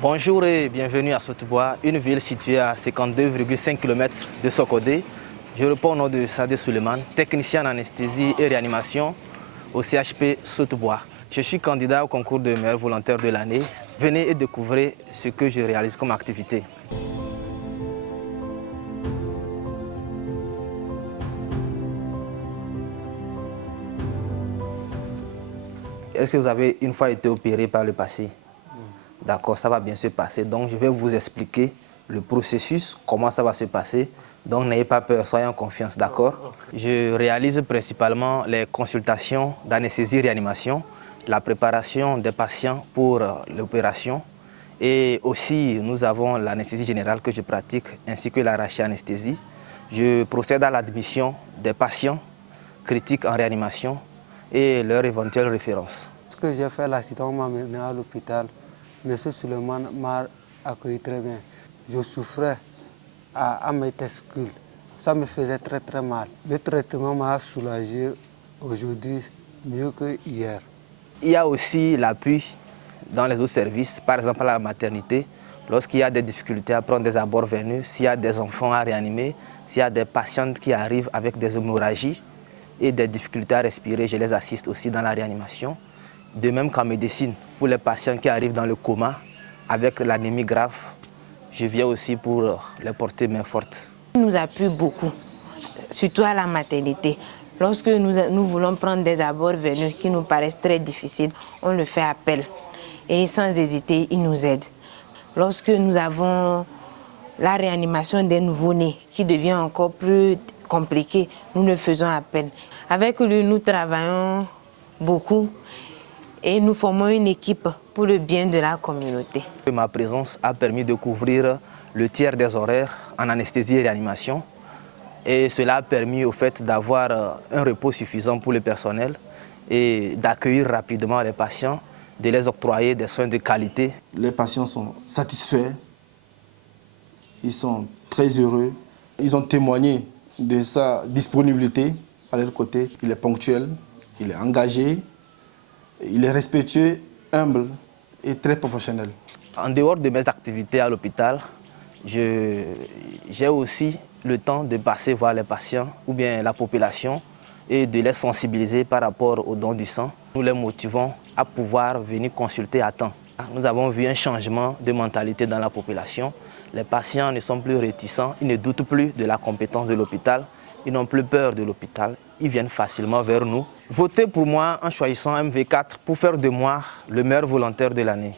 Bonjour et bienvenue à Sotoboa, une ville située à 52,5 km de Sokodé. Je réponds au nom de Sadé Suleiman, technicien en anesthésie et réanimation au CHP Sotoboa. Je suis candidat au concours de meilleur volontaire de l'année. Venez et découvrez ce que je réalise comme activité. Est-ce que vous avez une fois été opéré par le passé? D'accord, ça va bien se passer. Donc, je vais vous expliquer le processus, comment ça va se passer. Donc, n'ayez pas peur, soyez en confiance, d'accord? Je réalise principalement les consultations d'anesthésie-réanimation, la préparation des patients pour l'opération. Et aussi, nous avons l'anesthésie générale que je pratique, ainsi que la rachianesthésie. Je procède à l'admission des patients critiques en réanimation et leur éventuelle référence. Lorsque j'ai fait l'accident, on m'a mené à l'hôpital. M. Suleiman m'a accueilli très bien. Je souffrais à mes testicules. Ça me faisait très mal. Le traitement m'a soulagé aujourd'hui mieux que hier. Il y a aussi l'appui dans les autres services, par exemple à la maternité, lorsqu'il y a des difficultés à prendre des abords veineux, s'il y a des enfants à réanimer, s'il y a des patientes qui arrivent avec des hémorragies et des difficultés à respirer, je les assiste aussi dans la réanimation. De même qu'en médecine, pour les patients qui arrivent dans le coma avec l'anémie grave, je viens aussi pour les porter main forte. Il nous appuie beaucoup, surtout à la maternité. Lorsque nous voulons prendre des abords veineux qui nous paraissent très difficiles, on le fait appel. Et sans hésiter, il nous aide. Lorsque nous avons la réanimation des nouveau-nés qui devient encore plus compliquée, nous le faisons appel. Avec lui, nous travaillons beaucoup et nous formons une équipe pour le bien de la communauté. Ma présence a permis de couvrir le tiers des horaires en anesthésie et réanimation. Et cela a permis au fait d'avoir un repos suffisant pour le personnel et d'accueillir rapidement les patients, de les octroyer des soins de qualité. Les patients sont satisfaits, ils sont très heureux. Ils ont témoigné de sa disponibilité à leur côté. Il est ponctuel, il est engagé, il est respectueux, humble et très professionnel. En dehors de mes activités à l'hôpital, j'ai aussi le temps de passer voir les patients ou bien la population et de les sensibiliser par rapport au don du sang. Nous les motivons à pouvoir venir consulter à temps. Nous avons vu un changement de mentalité dans la population. Les patients ne sont plus réticents, ils ne doutent plus de la compétence de l'hôpital, ils n'ont plus peur de l'hôpital, ils viennent facilement vers nous. Votez pour moi en choisissant MV4 pour faire de moi le meilleur volontaire de l'année.